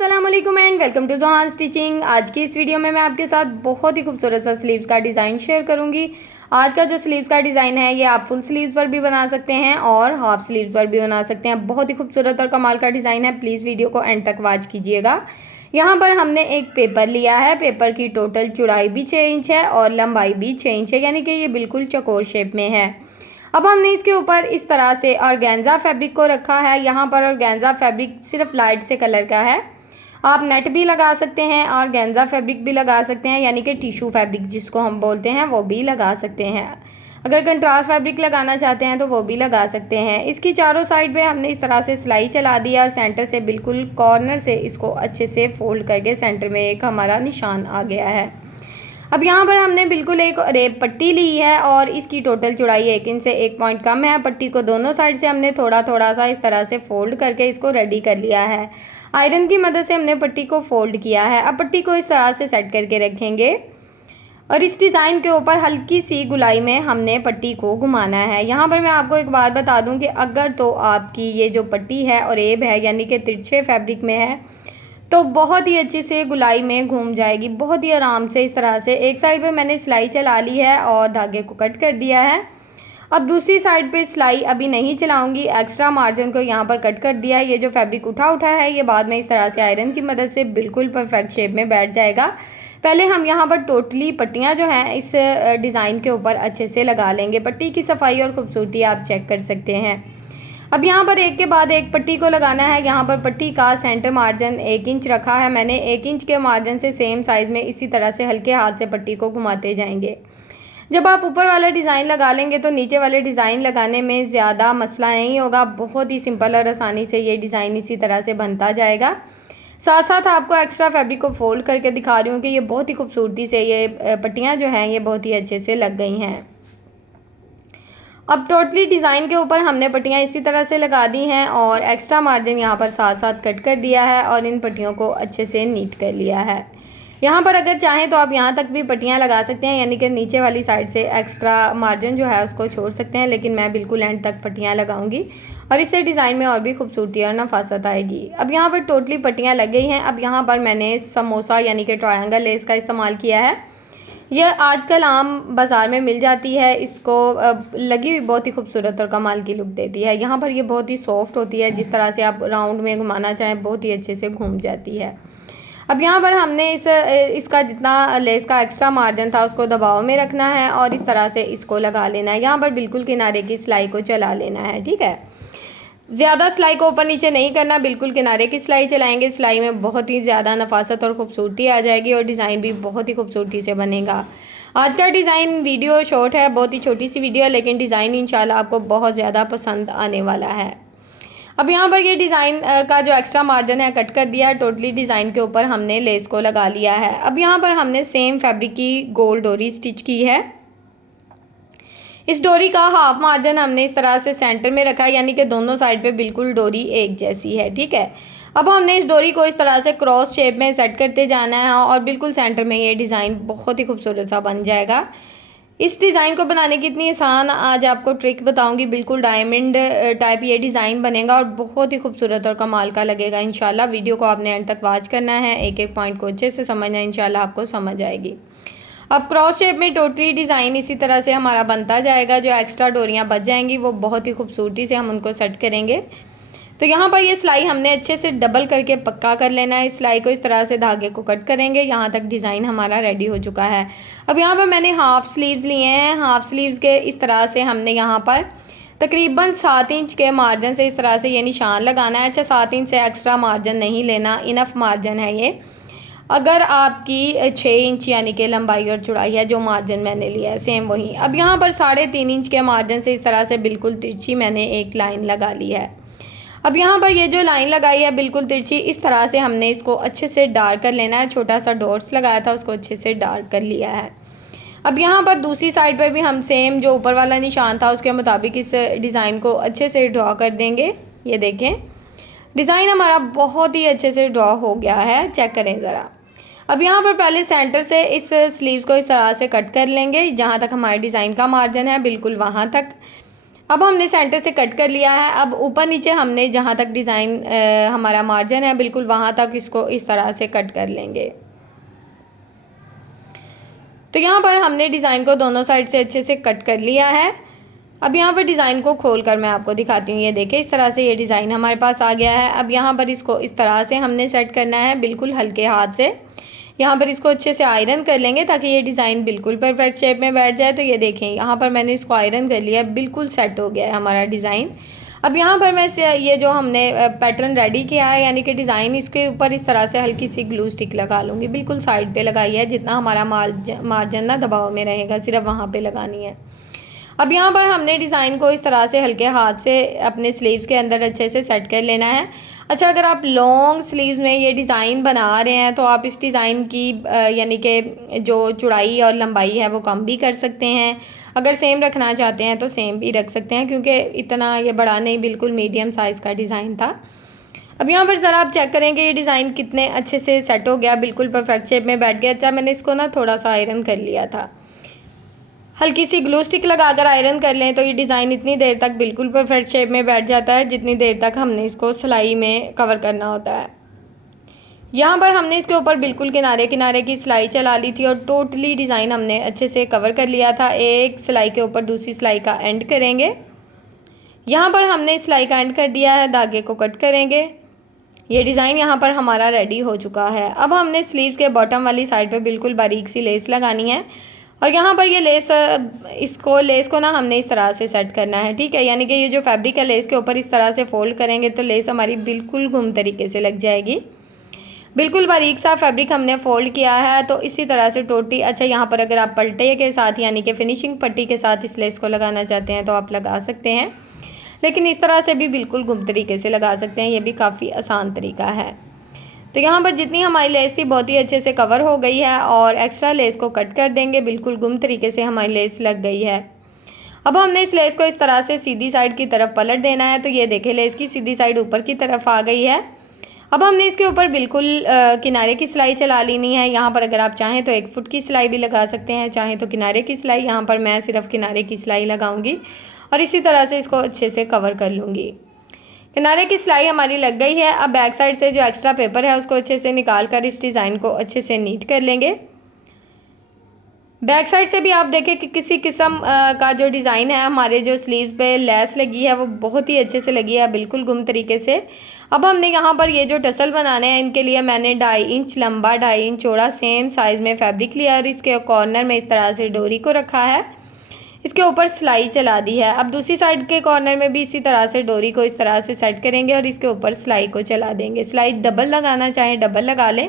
अस्सलाम वालेकुम and welcome to Johan stitching. आज की इस वीडियो में मैं आपके साथ बहुत ही खूबसूरत सा स्लीव्स का डिज़ाइन शेयर करूंगी। आज का जो स्लीव्स का डिज़ाइन है ये आप फुल स्लीव्स पर भी बना सकते हैं और हाफ स्लीव्स पर भी बना सकते हैं। बहुत ही खूबसूरत और कमाल का डिज़ाइन है। प्लीज़ वीडियो को एंड तक वॉच कीजिएगा। यहाँ पर हमने एक पेपर लिया है। पेपर की टोटल चौड़ाई भी 6 इंच है और लंबाई भी 6 इंच है, यानी कि ये बिल्कुल चौकोर शेप में है। अब हमने इसके ऊपर इस तरह से ऑर्गेन्जा फैब्रिक को रखा है। यहाँ पर ऑर्गेन्जा फैब्रिक सिर्फ लाइट से कलर का है। आप नेट भी लगा सकते हैं और ऑर्गेन्जा फैब्रिक भी लगा सकते हैं, यानी कि टिश्यू फैब्रिक जिसको हम बोलते हैं वो भी लगा सकते हैं। अगर कंट्रास्ट फैब्रिक लगाना चाहते हैं तो वो भी लगा सकते हैं। इसकी चारों साइड पे हमने इस तरह से सिलाई चला दिया और सेंटर से बिल्कुल कॉर्नर से इसको अच्छे से फोल्ड करके सेंटर में एक हमारा निशान आ गया है। अब यहाँ पर हमने बिल्कुल एक रेप पट्टी ली है और इसकी टोटल चौड़ाई 1 इंच से 1 पॉइंट कम है। पट्टी को दोनों साइड से हमने थोड़ा थोड़ा सा इस तरह से फोल्ड करके इसको रेडी कर लिया है। आयरन की मदद से हमने पट्टी को फोल्ड किया है। अब पट्टी को इस तरह से सेट करके रखेंगे और इस डिज़ाइन के ऊपर हल्की सी गुलाई में हमने पट्टी को घुमाना है। यहाँ पर मैं आपको एक बात बता दूँ कि अगर तो आपकी ये जो पट्टी है और एब है यानी कि तिरछे फैब्रिक में है तो बहुत ही अच्छे से गुलाई में घूम जाएगी, बहुत ही आराम से। इस तरह से एक साइड पे मैंने सिलाई चला ली है और धागे को कट कर दिया है। अब दूसरी साइड पे सिलाई अभी नहीं चलाऊंगी, एक्स्ट्रा मार्जिन को यहाँ पर कट कर दिया है। ये जो फैब्रिक उठा है ये बाद में इस तरह से आयरन की मदद से बिल्कुल परफेक्ट शेप में बैठ जाएगा। पहले हम यहाँ पर टोटली पट्टियाँ जो हैं इस डिज़ाइन के ऊपर अच्छे से लगा लेंगे। पट्टी की सफाई और खूबसूरती आप चेक कर सकते हैं। अब यहाँ पर एक के बाद एक पट्टी को लगाना है। यहाँ पर पट्टी का सेंटर मार्जिन 1 इंच रखा है मैंने। 1 इंच के मार्जिन से सेम साइज़ में इसी तरह से हल्के हाथ से पट्टी को घुमाते जाएंगे। जब आप ऊपर वाला डिज़ाइन लगा लेंगे तो नीचे वाले डिज़ाइन लगाने में ज़्यादा मसला नहीं होगा। बहुत ही सिंपल और आसानी से ये डिज़ाइन इसी तरह से बनता जाएगा। साथ साथ आपको एक्स्ट्रा फैब्रिक को फोल्ड करके दिखा रही हूँ कि ये बहुत ही खूबसूरती से ये पट्टियाँ जो हैं ये बहुत ही अच्छे से लग गई हैं। अब टोटली डिज़ाइन के ऊपर हमने पट्टियाँ इसी तरह से लगा दी हैं और एक्स्ट्रा मार्जिन यहाँ पर साथ साथ कट कर दिया है और इन पट्टियों को अच्छे से नीट कर लिया है। यहाँ पर अगर चाहें तो आप यहाँ तक भी पट्टियाँ लगा सकते हैं, यानी कि नीचे वाली साइड से एक्स्ट्रा मार्जिन जो है उसको छोड़ सकते हैं, लेकिन मैं बिल्कुल एंड तक पट्टियाँ लगाऊंगी और इससे डिज़ाइन में और भी खूबसूरती और नफासत आएगी। अब यहाँ पर टोटली पट्टियाँ लग गई हैं। अब यहाँ पर मैंने समोसा यानी कि ट्रायंगल लेस का इस्तेमाल किया है। यह आजकल आम बाज़ार में मिल जाती है। इसको लगी हुई बहुत ही खूबसूरत और कमाल की लुक देती है। यहाँ पर ये बहुत ही सॉफ्ट होती है, जिस तरह से आप राउंड में घुमाना चाहें बहुत ही अच्छे से घूम जाती है। अब यहाँ पर हमने इसका जितना लेस का एक्स्ट्रा मार्जिन था उसको दबाव में रखना है और इस तरह से इसको लगा लेना है। यहाँ पर बिल्कुल किनारे की सिलाई को चला लेना है, ठीक है। ज़्यादा सिलाई को ऊपर नीचे नहीं करना, बिल्कुल किनारे की सिलाई चलाएंगे। सिलाई में बहुत ही ज़्यादा नफासत और ख़ूबसूरती आ जाएगी और डिज़ाइन भी बहुत ही खूबसूरती से बनेगा। आज का डिज़ाइन वीडियो शॉर्ट है, बहुत ही छोटी सी वीडियो है, लेकिन डिज़ाइन इंशाल्लाह आपको बहुत ज़्यादा पसंद आने वाला है। अब यहाँ पर ये डिज़ाइन का जो एक्स्ट्रा मार्जिन है कट कर दिया है। टोटली डिज़ाइन के ऊपर हमने लेस को लगा लिया है। अब यहाँ पर हमने सेम फैब्रिक की गोल डोरी स्टिच की है। इस डोरी का हाफ मार्जिन हमने इस तरह से सेंटर में रखा है, यानी कि दोनों साइड पे बिल्कुल डोरी एक जैसी है, ठीक है। अब हमने इस डोरी को इस तरह से क्रॉस शेप में सेट करते जाना है और बिल्कुल सेंटर में ये डिज़ाइन बहुत ही खूबसूरत सा बन जाएगा। इस डिज़ाइन को बनाने की इतनी आसान आज आपको ट्रिक बताऊंगी। बिल्कुल डायमंड टाइप ये डिज़ाइन बनेगा और बहुत ही खूबसूरत और कमाल का लगेगा इंशाल्लाह। वीडियो को आपने एंड तक वॉच करना है, एक एक पॉइंट को अच्छे से समझना है, इंशाल्लाह आपको समझ आएगी। अब क्रॉस शेप में टोटली डिज़ाइन इसी तरह से हमारा बनता जाएगा। जो एक्स्ट्रा डोरियाँ बच जाएंगी वो बहुत ही खूबसूरती से हम उनको सेट करेंगे। तो यहाँ पर ये सिलाई हमने अच्छे से डबल करके पक्का कर लेना है। इस सिलाई को इस तरह से धागे को कट करेंगे। यहाँ तक डिज़ाइन हमारा रेडी हो चुका है। अब यहाँ पर मैंने हाफ़ स्लीव्स लिए हैं। हाफ़ स्लीव्स के इस तरह से हमने यहाँ पर तकरीबन 7 इंच के मार्जिन से इस तरह से ये निशान लगाना है। अच्छा, 7 इंच से एक्स्ट्रा मार्जिन नहीं लेना, इनफ मार्जिन है ये। अगर आपकी 6 इंच यानी कि लंबाई और चौड़ाई है, जो मार्जिन मैंने लिया है सेम वही। अब यहाँ पर 3.5 इंच के मार्जिन से इस तरह से बिल्कुल तिरछी मैंने एक लाइन लगा ली है। अब यहाँ पर ये जो लाइन लगाई है बिल्कुल तिरछी, इस तरह से हमने इसको अच्छे से डार्क कर लेना है। छोटा सा डॉट्स लगाया था उसको अच्छे से डार्क कर लिया है। अब यहाँ पर दूसरी साइड पर भी हम सेम जो ऊपर वाला निशान था उसके मुताबिक इस डिज़ाइन को अच्छे से ड्रॉ कर देंगे। ये देखें डिज़ाइन हमारा बहुत ही अच्छे से ड्रॉ हो गया है, चेक करें ज़रा। अब यहाँ पर पहले सेंटर से इस स्लीव्स को इस तरह से कट कर लेंगे, जहाँ तक हमारे डिज़ाइन का मार्जिन है बिल्कुल वहाँ तक। अब हमने सेंटर से कट कर लिया है। अब ऊपर नीचे हमने जहाँ तक डिज़ाइन हमारा मार्जिन है बिल्कुल वहाँ तक इसको इस तरह से कट कर लेंगे। तो यहाँ पर हमने डिज़ाइन को दोनों साइड से अच्छे से कट कर लिया है। अब यहाँ पर डिज़ाइन को खोल कर मैं आपको दिखाती हूँ। ये देखिए इस तरह से ये डिज़ाइन हमारे पास आ गया है। अब यहाँ पर इसको इस तरह से हमने सेट करना है बिल्कुल हल्के हाथ से। यहाँ पर इसको अच्छे से आयरन कर लेंगे ताकि ये डिज़ाइन बिल्कुल परफेक्ट शेप में बैठ जाए। तो ये देखें यहाँ पर मैंने इसको आयरन कर लिया, बिल्कुल सेट हो गया है हमारा डिज़ाइन। अब यहाँ पर मैं ये जो हमने पैटर्न रेडी किया है यानी कि डिज़ाइन, इसके ऊपर इस तरह से हल्की सी ग्लू स्टिक लगा लूँगी। बिल्कुल साइड पे लगाई है, जितना हमारा मार्जिन ना दबाव में रहेगा सिर्फ वहाँ पे लगानी है। अब यहाँ पर हमने डिज़ाइन को इस तरह से हल्के हाथ से अपने स्लीव्स के अंदर अच्छे से सेट कर लेना है। अच्छा, अगर आप लॉन्ग स्लीव्स में ये डिज़ाइन बना रहे हैं तो आप इस डिज़ाइन की यानी कि जो चौड़ाई और लंबाई है वो कम भी कर सकते हैं। अगर सेम रखना चाहते हैं तो सेम भी रख सकते हैं, क्योंकि इतना ये बड़ा नहीं, बिल्कुल मीडियम साइज़ का डिज़ाइन था। अब यहाँ पर ज़रा आप चेक करें कि ये डिज़ाइन कितने अच्छे से सेट हो गया, बिल्कुल परफेक्ट शेप में बैठ गया। अच्छा, मैंने इसको ना थोड़ा सा आयरन कर लिया था। हल्की सी ग्लू स्टिक लगाकर आयरन कर लें तो ये डिज़ाइन इतनी देर तक बिल्कुल परफेक्ट शेप में बैठ जाता है जितनी देर तक हमने इसको सिलाई में कवर करना होता है। यहाँ पर हमने इसके ऊपर बिल्कुल किनारे किनारे की सिलाई चला ली थी और टोटली डिज़ाइन हमने अच्छे से कवर कर लिया था। एक सिलाई के ऊपर दूसरी सिलाई का एंड करेंगे। यहाँ पर हमने सिलाई का एंड कर दिया है, धागे को कट करेंगे। ये डिज़ाइन यहाँ पर हमारा रेडी हो चुका है। अब हमने स्लीव्स के बॉटम वाली साइड पर बिल्कुल बारीक सी लेस लगानी है और यहाँ पर ये लेस को ना हमने इस तरह से सेट करना है, ठीक है। यानी कि ये जो फैब्रिक है लेस के ऊपर इस तरह से फोल्ड करेंगे तो लेस हमारी बिल्कुल घुम तरीके से लग जाएगी। बिल्कुल बारीक सा फैब्रिक हमने फोल्ड किया है तो इसी तरह से टोटी। अच्छा, यहाँ पर अगर आप पलटे के साथ यानी कि फिनिशिंग पट्टी के साथ इस लेस को लगाना चाहते हैं तो आप लगा सकते हैं, लेकिन इस तरह से भी बिल्कुल गुम तरीके से लगा सकते हैं। ये भी काफ़ी आसान तरीका है। तो यहाँ पर जितनी हमारी लेस थी बहुत ही अच्छे से कवर हो गई है और एक्स्ट्रा लेस को कट कर देंगे। बिल्कुल गुम तरीके से हमारी लेस लग गई है। अब हमने इस लेस को इस तरह से सीधी साइड की तरफ पलट देना है। तो ये देखें लेस की सीधी साइड ऊपर की तरफ आ गई है। अब हमने इसके ऊपर बिल्कुल किनारे की सिलाई चला लेनी है। यहाँ पर अगर आप चाहें तो 1 फुट की सिलाई भी लगा सकते हैं, चाहें तो किनारे की सिलाई। यहाँ पर मैं सिर्फ किनारे की सिलाई लगाऊंगी और इसी तरह से इसको अच्छे से कवर कर लूँगी। किनारे की सिलाई हमारी लग गई है। अब बैक साइड से जो एक्स्ट्रा पेपर है उसको अच्छे से निकाल कर इस डिज़ाइन को अच्छे से नीट कर लेंगे। बैक साइड से भी आप देखें कि किसी किस्म का जो डिज़ाइन है, हमारे जो स्लीव्स पे लेस लगी है वो बहुत ही अच्छे से लगी है, बिल्कुल गुम तरीके से। अब हमने यहाँ पर ये जो टसल बनाने हैं इनके लिए मैंने 2.5 इंच लंबा 2.5 इंच चौड़ा सेम साइज़ में फैब्रिक लिया और इसके कॉर्नर में इस तरह से डोरी को रखा है, इसके ऊपर सिलाई चला दी है। अब दूसरी साइड के कॉर्नर में भी इसी तरह से डोरी को इस तरह से सेट करेंगे और इसके ऊपर सिलाई को चला देंगे। सिलाई डबल लगाना चाहें डबल लगा लें,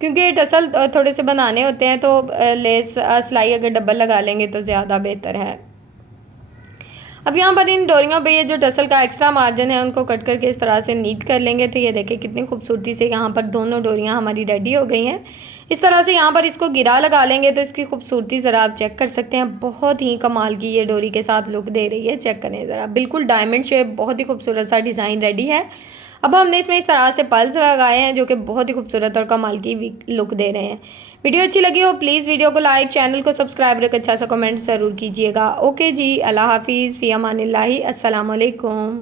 क्योंकि ये टसल थोड़े से बनाने होते हैं तो लेस सिलाई अगर डबल लगा लेंगे तो ज़्यादा बेहतर है। अब यहाँ पर इन डोरियों पे ये जो टसल का एक्स्ट्रा मार्जिन है उनको कट करके इस तरह से नीट कर लेंगे। तो ये देखें कितनी खूबसूरती से यहाँ पर दोनों डोरियाँ हमारी रेडी हो गई हैं। इस तरह से यहाँ पर इसको गिरा लगा लेंगे तो इसकी खूबसूरती ज़रा आप चेक कर सकते हैं। बहुत ही कमाल की ये डोरी के साथ लुक दे रही है, चेक करें ज़रा, बिल्कुल डायमंड शेप, बहुत ही खूबसूरत सा डिज़ाइन रेडी है। अब हमने इसमें इस तरह से पल्स लगाए हैं जो कि बहुत ही खूबसूरत और कमाल की लुक दे रहे हैं। वीडियो अच्छी लगी हो प्लीज़ वीडियो को लाइक, चैनल को सब्सक्राइब रख अच्छा सा कमेंट ज़रूर कीजिएगा। ओके जी, अल्लाह हाफिज़, फ़ी अमानिल्लाहि, अस्सलाम वालेकुम।